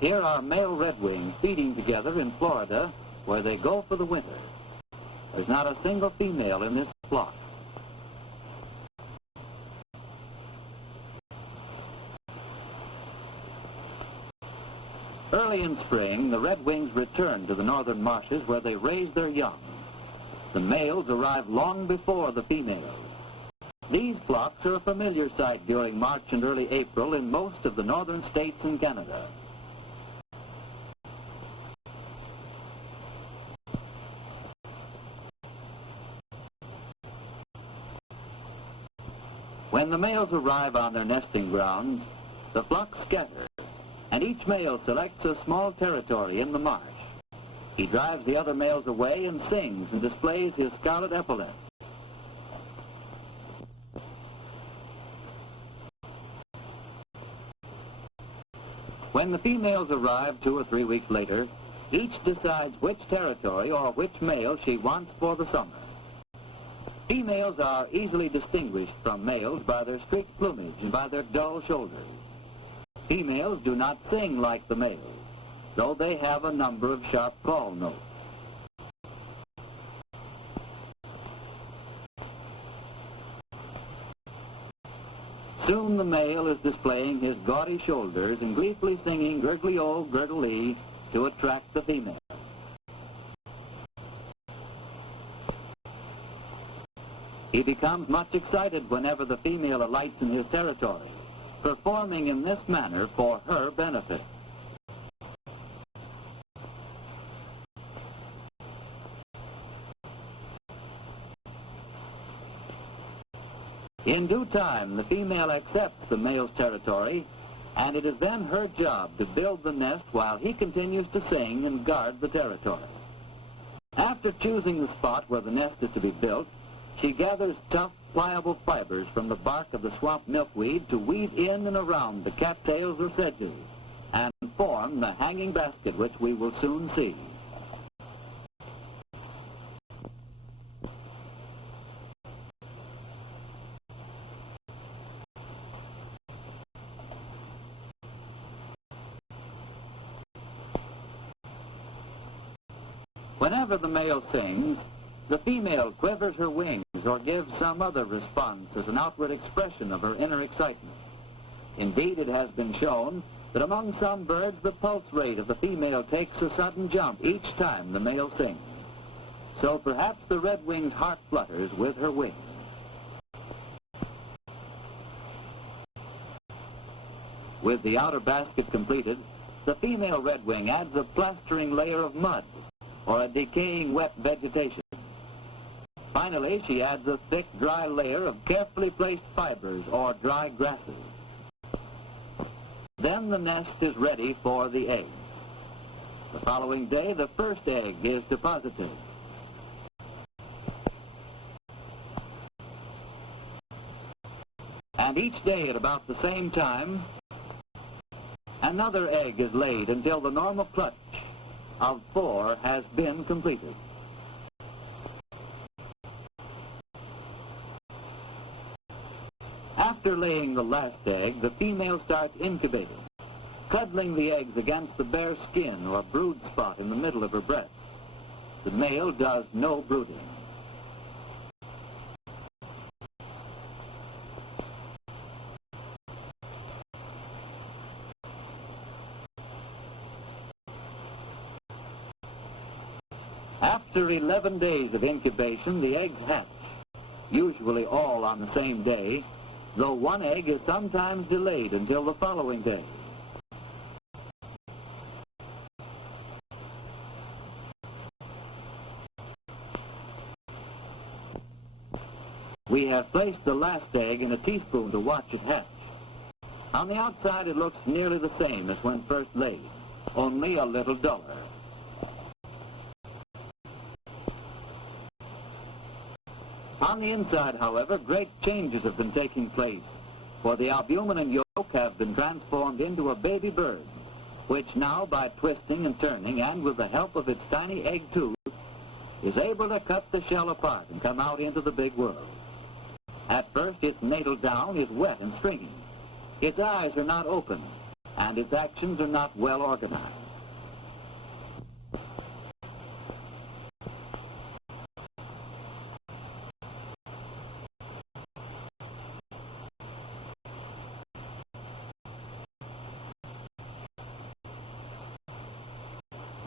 Here are male redwings feeding together in Florida, where they go for the winter. There's not a single female in this flock. Early in spring, the redwings return to the northern marshes where they raise their young. The males arrive long before the females. These flocks are a familiar sight during March and early April in most of the northern states and Canada. When the males arrive on their nesting grounds, the flocks scatter, and each male selects a small territory in the marsh. He drives the other males away and sings and displays his scarlet epaulet. When the females arrive 2 or 3 weeks later, each decides which territory or which male she wants for the summer. Females are easily distinguished from males by their streaked plumage and by their dull shoulders. Females do not sing like the males, though they have a number of sharp call notes. Soon the male is displaying his gaudy shoulders and gleefully singing gurgly-o, gurgle-ee to attract the female. He becomes much excited whenever the female alights in his territory, performing in this manner for her benefit. In due time, the female accepts the male's territory, and it is then her job to build the nest while he continues to sing and guard the territory. After choosing the spot where the nest is to be built, she gathers tough, pliable fibers from the bark of the swamp milkweed to weave in and around the cattails or sedges and form the hanging basket which we will soon see. Whenever the male sings, the female quivers her wings or gives some other response as an outward expression of her inner excitement. Indeed, it has been shown that among some birds the pulse rate of the female takes a sudden jump each time the male sings. So perhaps the redwing's heart flutters with her wings. With the outer basket completed, the female redwing adds a plastering layer of mud or a decaying wet vegetation. Finally, she adds a thick, dry layer of carefully placed fibers or dry grasses. Then the nest is ready for the eggs. The following day, the first egg is deposited. And each day at about the same time, another egg is laid until the normal clutch of 4 has been completed. After laying the last egg, the female starts incubating, cuddling the eggs against the bare skin or brood spot in the middle of her breast. The male does no brooding. After 11 days of incubation, the eggs hatch, usually all on the same day, though one egg is sometimes delayed until the following day. We have placed the last egg in a teaspoon to watch it hatch. On the outside it looks nearly the same as when first laid, only a little duller. On the inside, however, great changes have been taking place, for the albumin and yolk have been transformed into a baby bird, which now, by twisting and turning, and with the help of its tiny egg tooth, is able to cut the shell apart and come out into the big world. At first, its natal down is wet and stringy. Its eyes are not open, and its actions are not well organized.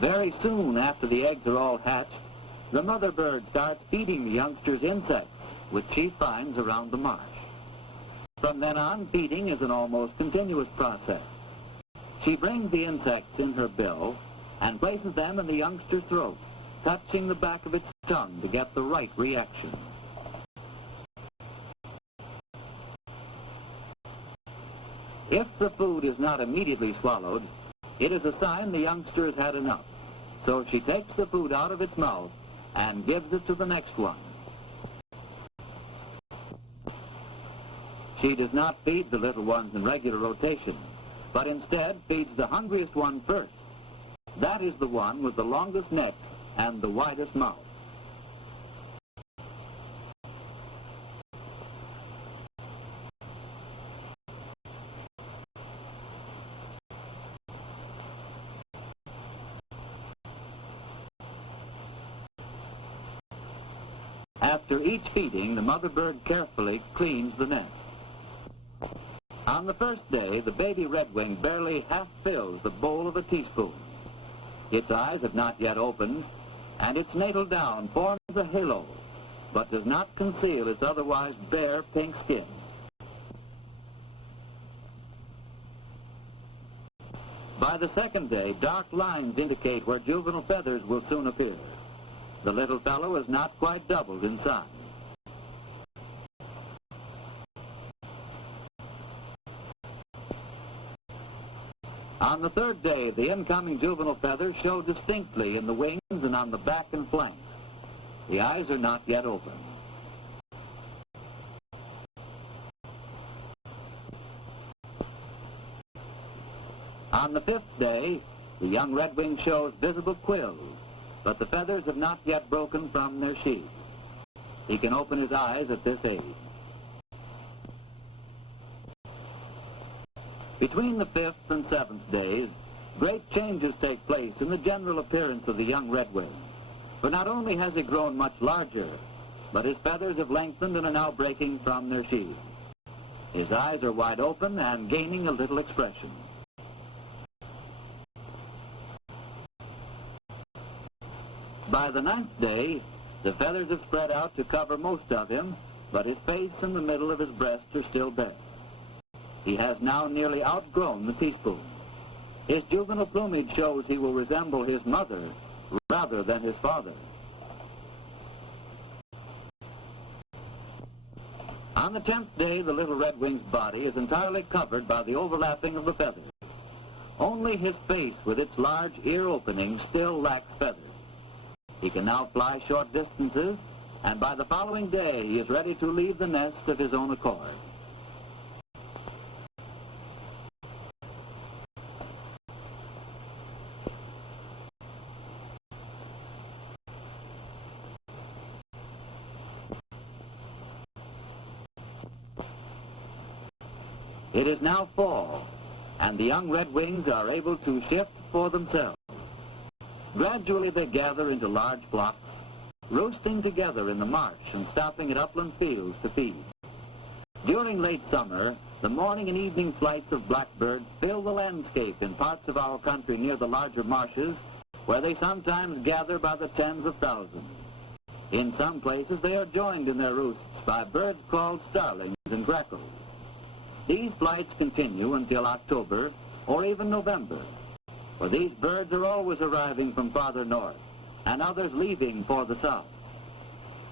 Very soon after the eggs are all hatched, the mother bird starts feeding the youngsters insects, which she finds around the marsh. From then on, feeding is an almost continuous process. She brings the insects in her bill and places them in the youngster's throat, touching the back of its tongue to get the right reaction. If the food is not immediately swallowed, it is a sign the youngster has had enough. So she takes the food out of its mouth and gives it to the next one. She does not feed the little ones in regular rotation, but instead feeds the hungriest one first. That is the one with the longest neck and the widest mouth. After each feeding, the mother bird carefully cleans the nest. On the first day, the baby redwing barely half fills the bowl of a teaspoon. Its eyes have not yet opened, and its natal down forms a halo, but does not conceal its otherwise bare pink skin. By the second day, dark lines indicate where juvenile feathers will soon appear. The little fellow is not quite doubled in size. On the third day, the incoming juvenile feathers show distinctly in the wings and on the back and flanks. The eyes are not yet open. On the fifth day, the young redwing shows visible quills, but the feathers have not yet broken from their sheath. He can open his eyes at this age. Between the fifth and seventh days, great changes take place in the general appearance of the young redwing. For not only has he grown much larger, but his feathers have lengthened and are now breaking from their sheaths. His eyes are wide open and gaining a little expression. By the ninth day, the feathers have spread out to cover most of him, but his face and the middle of his breast are still bare. He has now nearly outgrown the teaspoon. His juvenile plumage shows he will resemble his mother rather than his father. On the 10th day, the little redwing's body is entirely covered by the overlapping of the feathers. Only his face with its large ear opening still lacks feathers. He can now fly short distances, and by the following day he is ready to leave the nest of his own accord. It is now fall, and the young redwings are able to shift for themselves. Gradually they gather into large flocks, roosting together in the marsh and stopping at upland fields to feed. During late summer, the morning and evening flights of blackbirds fill the landscape in parts of our country near the larger marshes, where they sometimes gather by the tens of thousands. In some places they are joined in their roosts by birds called starlings and grackles. These flights continue until October or even November, for these birds are always arriving from farther north and others leaving for the south.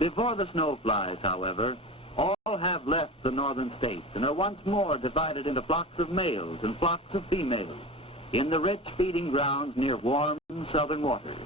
Before the snow flies, however, all have left the northern states and are once more divided into flocks of males and flocks of females in the rich feeding grounds near warm southern waters.